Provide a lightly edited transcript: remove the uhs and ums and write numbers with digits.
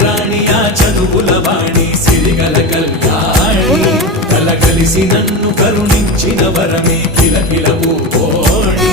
రాణి ఆ చదువుల వాణి సిరిగల కళ్యాణి కలగలిసి నన్ను కరుణించిన వరమే కిలకిల పూకోణి